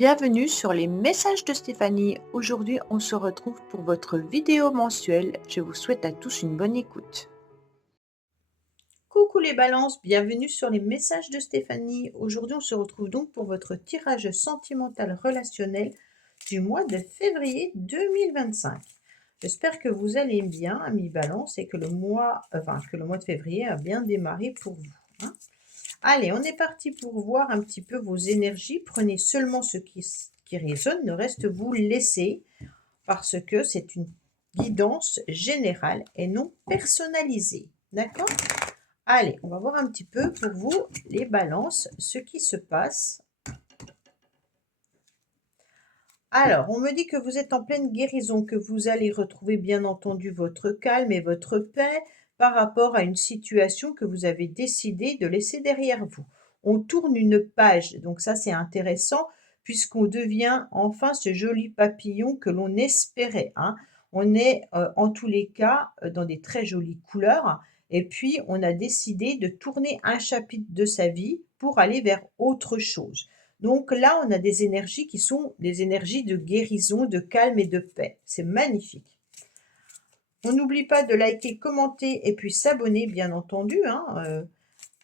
Bienvenue sur les messages de Stéphanie. Aujourd'hui, on se retrouve pour votre vidéo mensuelle. Je vous souhaite à tous une bonne écoute. Coucou les balances, bienvenue sur les messages de Stéphanie. Aujourd'hui, on se retrouve donc pour votre tirage sentimental relationnel du mois de février 2025. J'espère que vous allez bien, amis balance, et que le mois de février a bien démarré pour vous, hein. Allez, on est parti pour voir un petit peu vos énergies. Prenez seulement ce qui résonne, le reste vous laissez parce que c'est une guidance générale et non personnalisée. D'accord? Allez, on va voir un petit peu pour vous, les balances, ce qui se passe. Alors, on me dit que vous êtes en pleine guérison, que vous allez retrouver bien entendu votre calme et votre paix par rapport à une situation que vous avez décidé de laisser derrière vous. On tourne une page, donc ça c'est intéressant puisqu'on devient enfin ce joli papillon que l'on espérait, hein. On est en tous les cas dans des très jolies couleurs et puis on a décidé de tourner un chapitre de sa vie pour aller vers autre chose. Donc là, on a des énergies qui sont des énergies de guérison, de calme et de paix. C'est magnifique. On n'oublie pas de liker, commenter et puis s'abonner, bien entendu, hein,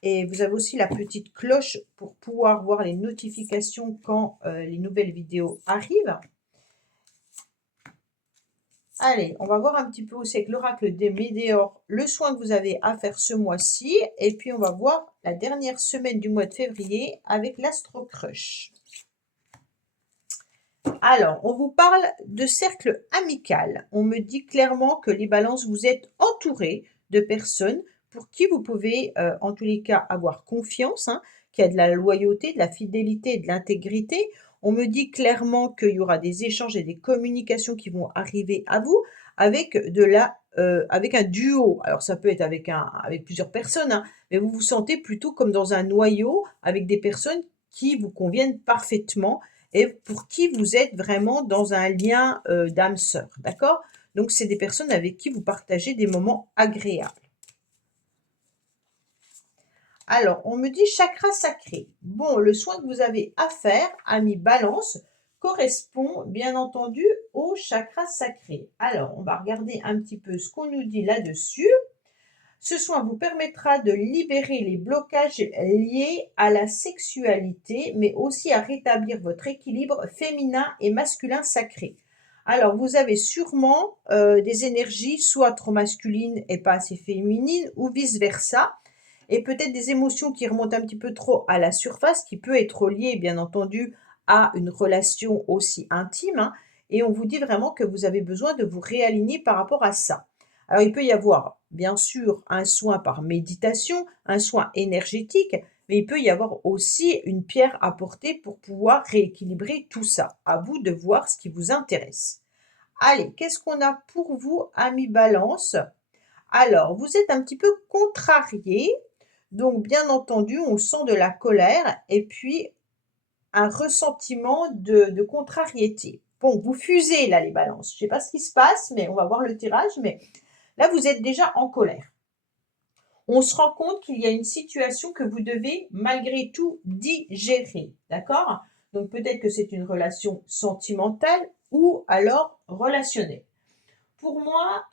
et vous avez aussi la petite cloche pour pouvoir voir les notifications quand les nouvelles vidéos arrivent. Allez, on va voir un petit peu aussi avec l'oracle des Météores le soin que vous avez à faire ce mois-ci. Et puis, on va voir la dernière semaine du mois de février avec l'Astro Crush. Alors, on vous parle de cercle amical. On me dit clairement que les balances, vous êtes entourés de personnes pour qui vous pouvez, en tous les cas, avoir confiance, hein, qu'il y a de la loyauté, de la fidélité et de l'intégrité. On me dit clairement qu'il y aura des échanges et des communications qui vont arriver à vous avec avec un duo. Alors, ça peut être avec plusieurs personnes, hein, mais vous vous sentez plutôt comme dans un noyau avec des personnes qui vous conviennent parfaitement et pour qui vous êtes vraiment dans un lien d'âme sœur, d'accord? Donc, c'est des personnes avec qui vous partagez des moments agréables. Alors, on me dit chakra sacré. Bon, le soin que vous avez à faire, ami balance, correspond bien entendu au chakra sacré. Alors, on va regarder un petit peu ce qu'on nous dit là-dessus. Ce soin vous permettra de libérer les blocages liés à la sexualité, mais aussi à rétablir votre équilibre féminin et masculin sacré. Alors, vous avez sûrement des énergies soit trop masculines et pas assez féminines, ou vice-versa, et peut-être des émotions qui remontent un petit peu trop à la surface, qui peut être liée, bien entendu, à une relation aussi intime, hein, et on vous dit vraiment que vous avez besoin de vous réaligner par rapport à ça. Alors, il peut y avoir, bien sûr, un soin par méditation, un soin énergétique, mais il peut y avoir aussi une pierre à porter pour pouvoir rééquilibrer tout ça. À vous de voir ce qui vous intéresse. Allez, qu'est-ce qu'on a pour vous, amis Balance? Alors, vous êtes un petit peu contrarié, donc bien entendu, on sent de la colère et puis un ressentiment de contrariété. Bon, vous fusez là, les balances. Je ne sais pas ce qui se passe, mais on va voir le tirage, mais là, vous êtes déjà en colère. On se rend compte qu'il y a une situation que vous devez malgré tout digérer, d'accord? Donc peut-être que c'est une relation sentimentale ou alors relationnelle. Pour moi,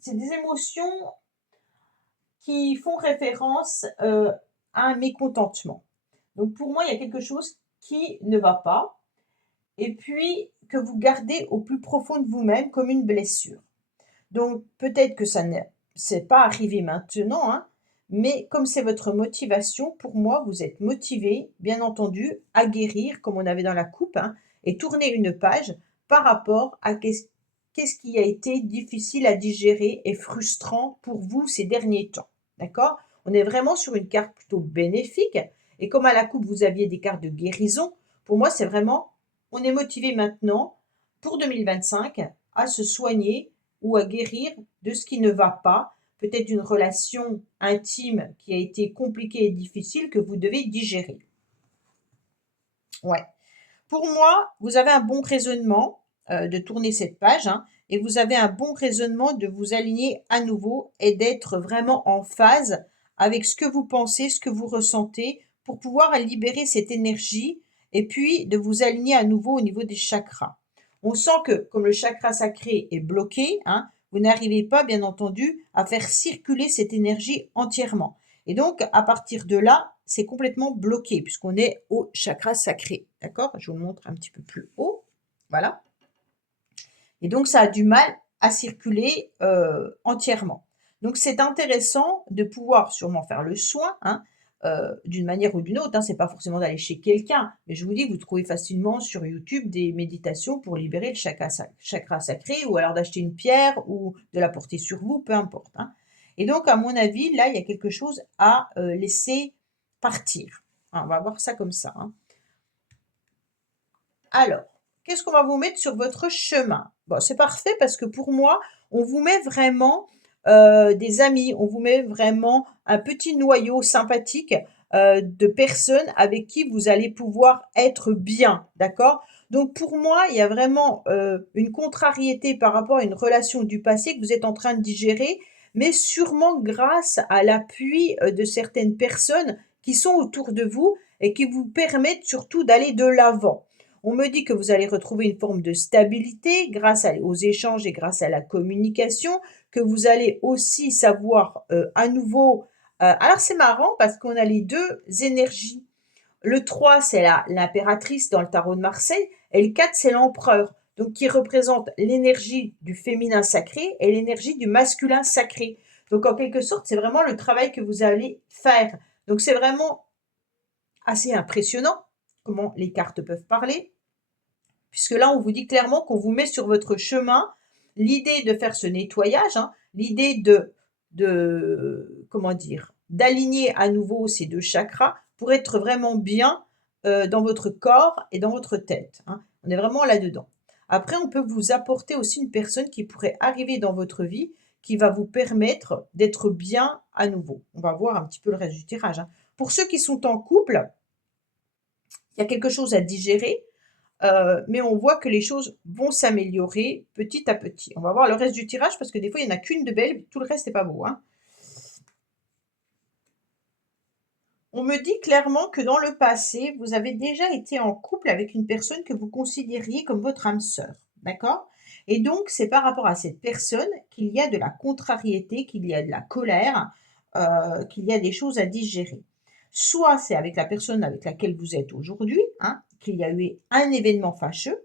c'est des émotions qui font référence à un mécontentement. Donc pour moi, il y a quelque chose qui ne va pas et puis que vous gardez au plus profond de vous-même comme une blessure. Donc peut-être que ça ne s'est pas arrivé maintenant, hein, mais comme c'est votre motivation, pour moi, vous êtes motivé, bien entendu, à guérir, comme on avait dans la coupe, hein, et tourner une page par rapport à qu'est-ce qui a été difficile à digérer et frustrant pour vous ces derniers temps. D'accord? On est vraiment sur une carte plutôt bénéfique. Et comme à la coupe, vous aviez des cartes de guérison, pour moi, c'est vraiment, on est motivé maintenant, pour 2025, à se soigner ou à guérir de ce qui ne va pas, peut-être une relation intime qui a été compliquée et difficile que vous devez digérer. Ouais. Pour moi, vous avez un bon raisonnement de tourner cette page, hein, et vous avez un bon raisonnement de vous aligner à nouveau et d'être vraiment en phase avec ce que vous pensez, ce que vous ressentez, pour pouvoir libérer cette énergie et puis de vous aligner à nouveau au niveau des chakras. On sent que comme le chakra sacré est bloqué, hein, vous n'arrivez pas, bien entendu, à faire circuler cette énergie entièrement. Et donc, à partir de là, c'est complètement bloqué puisqu'on est au chakra sacré. D'accord? Je vous le montre un petit peu plus haut. Voilà. Et donc, ça a du mal à circuler entièrement. Donc, c'est intéressant de pouvoir sûrement faire le soin, hein, d'une manière ou d'une autre. Hein. Ce n'est pas forcément d'aller chez quelqu'un, mais je vous dis que vous trouvez facilement sur YouTube des méditations pour libérer le chakra sacré, ou alors d'acheter une pierre ou de la porter sur vous, peu importe. Hein. Et donc, à mon avis, là, il y a quelque chose à laisser partir. Hein, on va voir ça comme ça. Hein. Alors, qu'est-ce qu'on va vous mettre sur votre chemin? Bon, c'est parfait parce que pour moi, on vous met vraiment des amis, on vous met vraiment un petit noyau sympathique de personnes avec qui vous allez pouvoir être bien, d'accord? Donc pour moi, il y a vraiment une contrariété par rapport à une relation du passé que vous êtes en train de digérer, mais sûrement grâce à l'appui de certaines personnes qui sont autour de vous et qui vous permettent surtout d'aller de l'avant. On me dit que vous allez retrouver une forme de stabilité grâce aux échanges et grâce à la communication, que vous allez aussi savoir à nouveau. Alors c'est marrant parce qu'on a les deux énergies. Le 3, c'est l'impératrice dans le tarot de Marseille, et le 4, c'est l'empereur, donc qui représente l'énergie du féminin sacré et l'énergie du masculin sacré. Donc en quelque sorte, c'est vraiment le travail que vous allez faire. Donc c'est vraiment assez impressionnant comment les cartes peuvent parler, puisque là, on vous dit clairement qu'on vous met sur votre chemin l'idée de faire ce nettoyage, hein, l'idée comment dire, d'aligner à nouveau ces deux chakras pour être vraiment bien dans votre corps et dans votre tête. Hein. On est vraiment là-dedans. Après, on peut vous apporter aussi une personne qui pourrait arriver dans votre vie qui va vous permettre d'être bien à nouveau. On va voir un petit peu le reste du tirage. Hein. Pour ceux qui sont en couple, il y a quelque chose à digérer, mais on voit que les choses vont s'améliorer petit à petit. On va voir le reste du tirage parce que des fois, il n'y en a qu'une de belle, tout le reste n'est pas beau. Hein. On me dit clairement que dans le passé, vous avez déjà été en couple avec une personne que vous considériez comme votre âme sœur. D'accord? Et donc, c'est par rapport à cette personne qu'il y a de la contrariété, qu'il y a de la colère, qu'il y a des choses à digérer. Soit c'est avec la personne avec laquelle vous êtes aujourd'hui, hein, qu'il y a eu un événement fâcheux,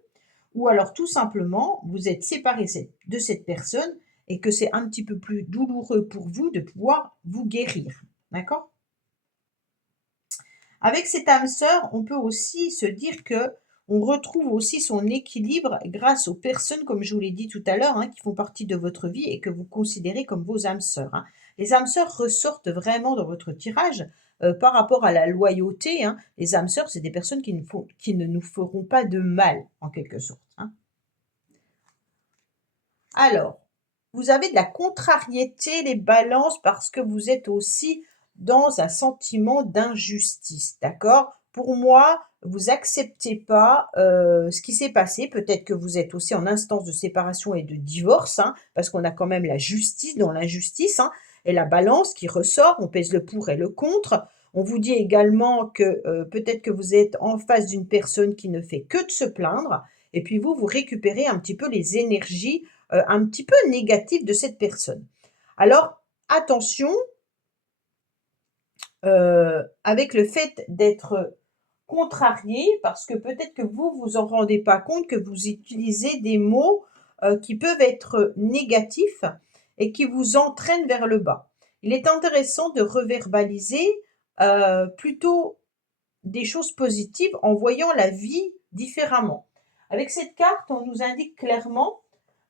ou alors tout simplement, vous êtes séparé de cette personne et que c'est un petit peu plus douloureux pour vous de pouvoir vous guérir. D'accord? Avec cette âme sœur, on peut aussi se dire que on retrouve aussi son équilibre grâce aux personnes, comme je vous l'ai dit tout à l'heure, hein, qui font partie de votre vie et que vous considérez comme vos âmes sœurs. Hein. Les âmes sœurs ressortent vraiment dans votre tirage par rapport à la loyauté. Hein. Les âmes sœurs, c'est des personnes qui ne nous feront pas de mal, en quelque sorte. Hein. Alors, vous avez de la contrariété, les balances, parce que vous êtes aussi dans un sentiment d'injustice, d'accord? Pour moi, vous acceptez pas ce qui s'est passé. Peut-être que vous êtes aussi en instance de séparation et de divorce, hein, parce qu'on a quand même la justice dans l'injustice, hein, et la balance qui ressort. On pèse le pour et le contre. On vous dit également que peut-être que vous êtes en face d'une personne qui ne fait que de se plaindre, et puis vous récupérez un petit peu les énergies un petit peu négatif de cette personne. Alors, attention, avec le fait d'être contrarié, parce que peut-être que vous vous en rendez pas compte, que vous utilisez des mots qui peuvent être négatifs et qui vous entraînent vers le bas. Il est intéressant de reverbaliser plutôt des choses positives en voyant la vie différemment. Avec cette carte, on nous indique clairement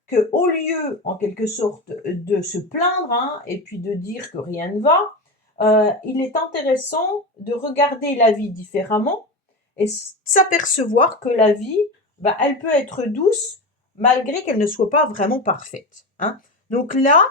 que au lieu, en quelque sorte, de se plaindre hein, et puis de dire que rien ne va, il est intéressant de regarder la vie différemment et s'apercevoir que la vie, bah, elle peut être douce malgré qu'elle ne soit pas vraiment parfaite. Hein. Donc là,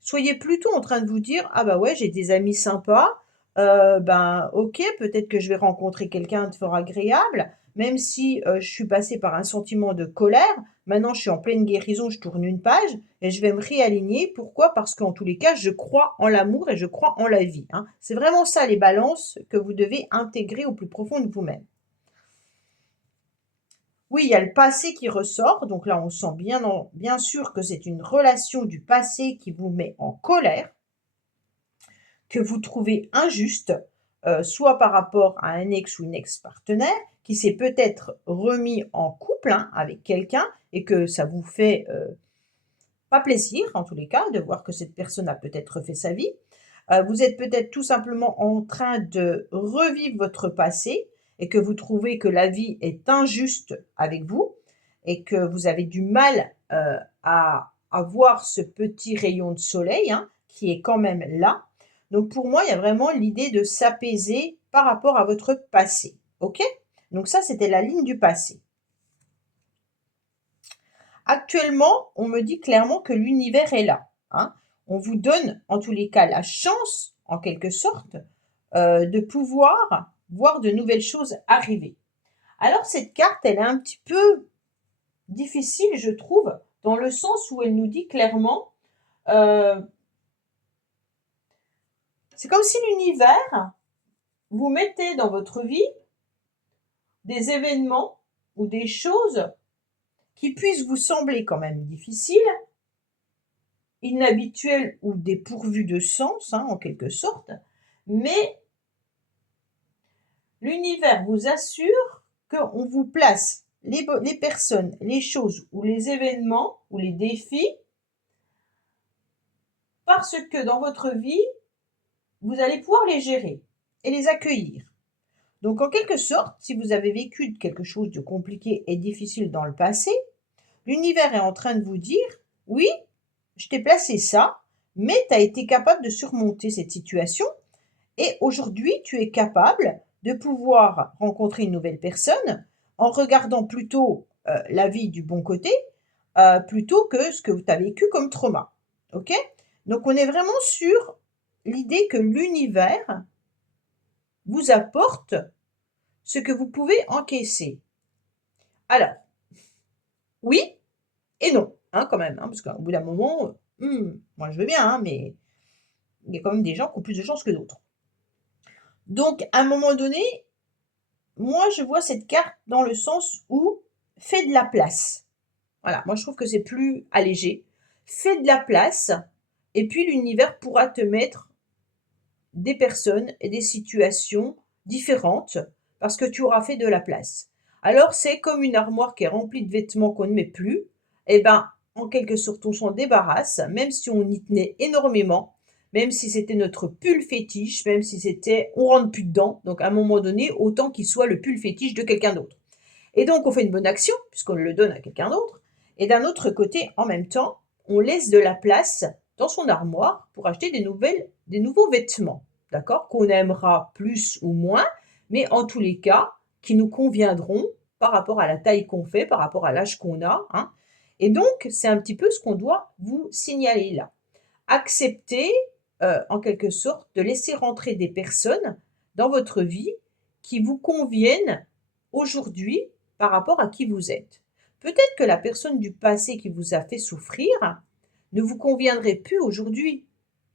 soyez plutôt en train de vous dire, ah bah ouais, j'ai des amis sympas, ben ok, peut-être que je vais rencontrer quelqu'un de fort agréable, même si je suis passée par un sentiment de colère. Maintenant, je suis en pleine guérison, je tourne une page et je vais me réaligner. Pourquoi? Parce qu'en tous les cas, je crois en l'amour et je crois en la vie. Hein. C'est vraiment ça les balances que vous devez intégrer au plus profond de vous-même. Oui, il y a le passé qui ressort. Donc là, on sent bien sûr que c'est une relation du passé qui vous met en colère, que vous trouvez injuste, soit par rapport à un ex ou une ex-partenaire qui s'est peut-être remis en couple, hein, avec quelqu'un et que ça vous fait, pas plaisir, en tous les cas, de voir que cette personne a peut-être refait sa vie. Vous êtes peut-être tout simplement en train de revivre votre passé et que vous trouvez que la vie est injuste avec vous et que vous avez du mal, à voir ce petit rayon de soleil, hein, qui est quand même là. Donc pour moi, il y a vraiment l'idée de s'apaiser par rapport à votre passé. OK? Donc ça, c'était la ligne du passé. Actuellement, on me dit clairement que l'univers est là, hein. On vous donne, en tous les cas, la chance, en quelque sorte, de pouvoir voir de nouvelles choses arriver. Alors cette carte, elle est un petit peu difficile, je trouve, dans le sens où elle nous dit clairement, c'est comme si l'univers vous mettait dans votre vie des événements ou des choses qui puissent vous sembler quand même difficiles, inhabituelles ou dépourvues de sens, hein, en quelque sorte, mais l'univers vous assure qu'on vous place les personnes, les choses ou les événements ou les défis parce que dans votre vie, vous allez pouvoir les gérer et les accueillir. Donc en quelque sorte, si vous avez vécu quelque chose de compliqué et difficile dans le passé, l'univers est en train de vous dire, oui, je t'ai placé ça, mais tu as été capable de surmonter cette situation et aujourd'hui, tu es capable de pouvoir rencontrer une nouvelle personne en regardant plutôt la vie du bon côté, plutôt que ce que tu as vécu comme trauma. OK? Donc on est vraiment sur l'idée que l'univers vous apporte ce que vous pouvez encaisser. Alors, oui et non, hein, quand même, hein, parce qu'au bout d'un moment, moi je veux bien, hein, mais il y a quand même des gens qui ont plus de chance que d'autres. Donc, à un moment donné, moi je vois cette carte dans le sens où fais de la place. Voilà, moi je trouve que c'est plus allégé. Fais de la place et puis l'univers pourra te mettre des personnes et des situations différentes parce que tu auras fait de la place. Alors c'est comme une armoire qui est remplie de vêtements qu'on ne met plus, et ben en quelque sorte on s'en débarrasse, même si on y tenait énormément, même si c'était notre pull fétiche, même si c'était on rentre plus dedans, donc à un moment donné, autant qu'il soit le pull fétiche de quelqu'un d'autre. Et donc on fait une bonne action puisqu'on le donne à quelqu'un d'autre, et d'un autre côté, en même temps, on laisse de la place dans son armoire pour acheter des nouveaux vêtements, d'accord? Qu'on aimera plus ou moins, mais en tous les cas, qui nous conviendront par rapport à la taille qu'on fait, par rapport à l'âge qu'on a, hein. Et donc, c'est un petit peu ce qu'on doit vous signaler là. Accepter, en quelque sorte, de laisser rentrer des personnes dans votre vie qui vous conviennent aujourd'hui par rapport à qui vous êtes. Peut-être que la personne du passé qui vous a fait souffrir ne vous conviendrait plus aujourd'hui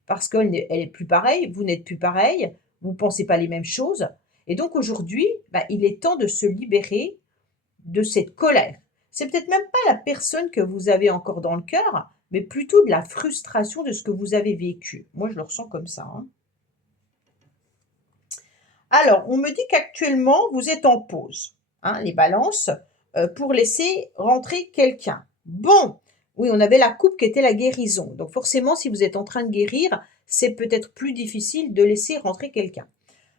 parce qu'elle est plus pareille, vous n'êtes plus pareil, vous ne pensez pas les mêmes choses. Et donc aujourd'hui, il est temps de se libérer de cette colère. C'est peut-être même pas la personne que vous avez encore dans le cœur, mais plutôt de la frustration de ce que vous avez vécu. Moi, je le ressens comme ça, hein. Alors, on me dit qu'actuellement, vous êtes en pause, hein, les balances, pour laisser rentrer quelqu'un. Bon, oui, on avait la coupe qui était la guérison. Donc forcément, si vous êtes en train de guérir, c'est peut-être plus difficile de laisser rentrer quelqu'un.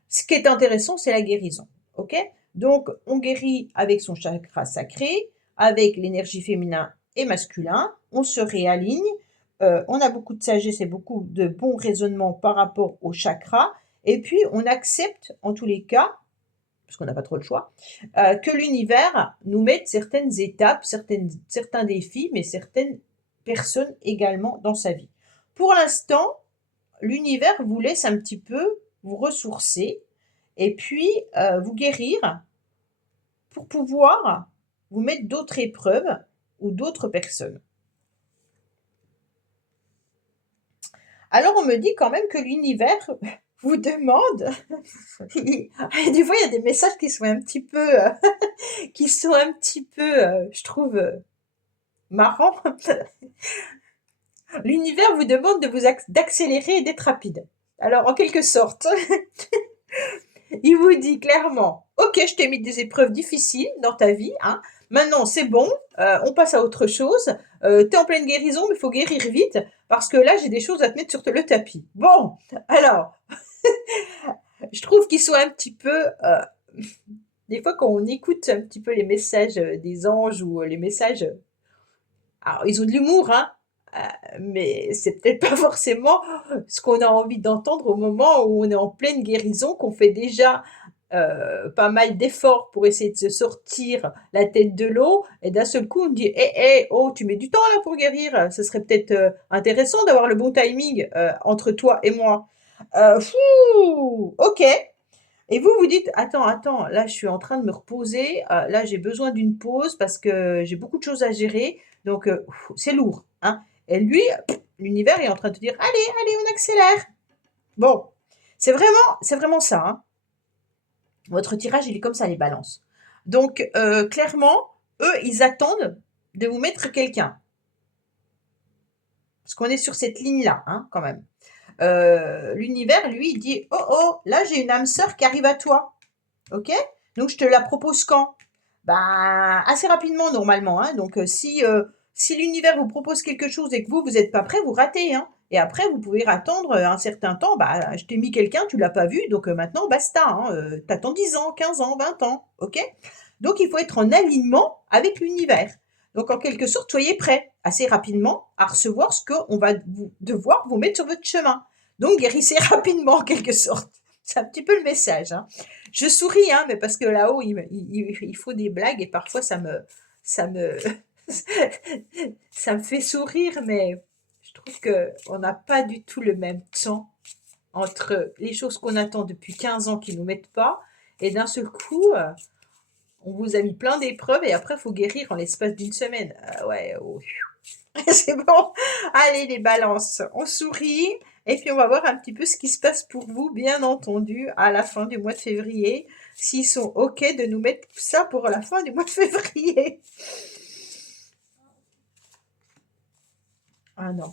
Ce qui est intéressant, c'est la guérison, OK? Donc on guérit avec son chakra sacré, avec l'énergie féminin et masculin, on se réaligne, on a beaucoup de sagesse et beaucoup de bons raisonnements par rapport au chakra et puis on accepte en tous les cas, parce qu'on n'a pas trop le choix, que l'univers nous mette certaines étapes, certains défis, mais certaines personnes également dans sa vie. Pour l'instant, l'univers vous laisse un petit peu vous ressourcer et puis vous guérir pour pouvoir vous mettre d'autres épreuves ou d'autres personnes. Alors on me dit quand même que l'univers vous demande, des fois il y a des messages qui sont un petit peu, je trouve, marrants. L'univers vous demande de d'accélérer et d'être rapide. Alors, en quelque sorte, il vous dit clairement, ok, je t'ai mis des épreuves difficiles dans ta vie, hein. Maintenant, c'est bon, on passe à autre chose. T'es en pleine guérison, mais il faut guérir vite parce que là, j'ai des choses à te mettre sur le tapis. Bon, alors, je trouve qu'ils sont un petit peu, des fois, quand on écoute un petit peu les messages des anges ou les messages, alors ils ont de l'humour, hein, mais c'est peut-être pas forcément ce qu'on a envie d'entendre au moment où on est en pleine guérison, qu'on fait déjà pas mal d'efforts pour essayer de se sortir la tête de l'eau, et d'un seul coup on me dit oh, tu mets du temps là pour guérir, ce serait peut-être intéressant d'avoir le bon timing entre toi et moi. Ok. Et vous vous dites, attends, là je suis en train de me reposer, là j'ai besoin d'une pause parce que j'ai beaucoup de choses à gérer, donc c'est lourd, hein. Et lui, l'univers est en train de te dire, allez, on accélère. Bon, c'est vraiment ça, hein. Votre tirage, il est comme ça, les balances. Donc, clairement, eux, ils attendent de vous mettre quelqu'un. Parce qu'on est sur cette ligne-là, hein, quand même. L'univers, lui, il dit, oh, là, j'ai une âme sœur qui arrive à toi. Ok? Donc, je te la propose quand? Ben, assez rapidement, normalement, hein. Donc, si l'univers vous propose quelque chose et que vous n'êtes pas prêt, vous ratez, hein. Et après, vous pouvez attendre un certain temps. Bah, je t'ai mis quelqu'un, tu l'as pas vu, donc maintenant, basta, hein. T'attends 10 ans, 15 ans, 20 ans. Ok? Donc, il faut être en alignement avec l'univers. Donc, en quelque sorte, soyez prêts assez rapidement à recevoir ce qu'on va devoir vous mettre sur votre chemin. Donc, guérissez rapidement, en quelque sorte. C'est un petit peu le message, hein. Je souris, hein, mais parce que là-haut, il faut des blagues et parfois ça me, ça me fait sourire, mais je trouve qu'on n'a pas du tout le même temps entre les choses qu'on attend depuis 15 ans qui ne nous mettent pas, et d'un seul coup, on vous a mis plein d'épreuves et après, il faut guérir en l'espace d'une semaine. Ouais, oh. C'est bon. Allez, les balances, on sourit et puis on va voir un petit peu ce qui se passe pour vous, bien entendu, à la fin du mois de février, s'ils sont OK de nous mettre ça pour la fin du mois de février. Ah non.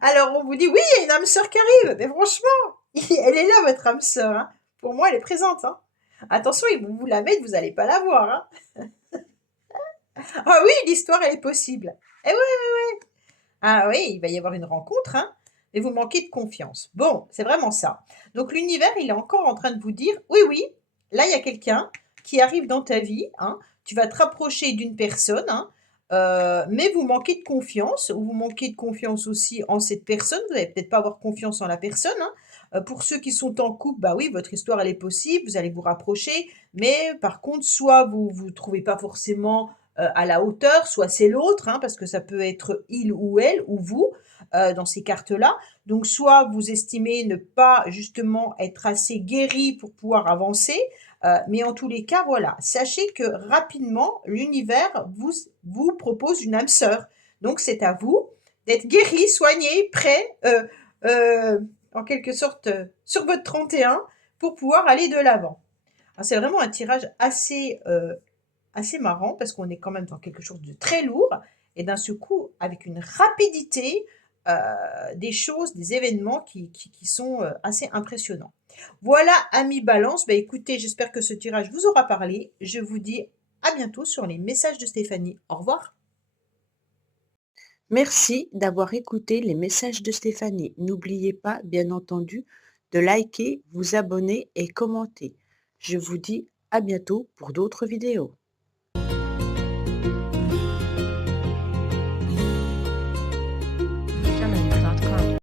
Alors, on vous dit, oui, il y a une âme sœur qui arrive, mais franchement, elle est là, votre âme sœur, hein. Pour moi, elle est présente, hein. Attention, ils vont vous la mettre, vous n'allez pas la voir, hein. Ah oui, l'histoire, elle est possible. Eh oui. Ah oui, il va y avoir une rencontre, hein, et vous manquez de confiance. Bon, c'est vraiment ça. Donc l'univers, il est encore en train de vous dire, oui, là, il y a quelqu'un qui arrive dans ta vie, hein, tu vas te rapprocher d'une personne, hein, mais vous manquez de confiance, ou vous manquez de confiance aussi en cette personne, vous n'allez peut-être pas avoir confiance en la personne, hein. Pour ceux qui sont en couple, bah oui, votre histoire, elle est possible, vous allez vous rapprocher, mais par contre, soit vous ne vous trouvez pas forcément à la hauteur, soit c'est l'autre, hein, parce que ça peut être il ou elle ou vous dans ces cartes-là. Donc soit vous estimez ne pas justement être assez guéri pour pouvoir avancer, mais en tous les cas, voilà, sachez que rapidement, l'univers vous propose une âme sœur. Donc c'est à vous d'être guéri, soigné, prêt, en quelque sorte, sur votre 31 pour pouvoir aller de l'avant. C'est vraiment un tirage assez marrant parce qu'on est quand même dans quelque chose de très lourd et d'un seul coup, avec une rapidité, des choses, des événements qui sont assez impressionnants. Voilà, amis Balance, bah, écoutez, j'espère que ce tirage vous aura parlé. Je vous dis à bientôt sur les messages de Stéphanie. Au revoir. Merci d'avoir écouté les messages de Stéphanie. N'oubliez pas, bien entendu, de liker, vous abonner et commenter. Je vous dis à bientôt pour d'autres vidéos.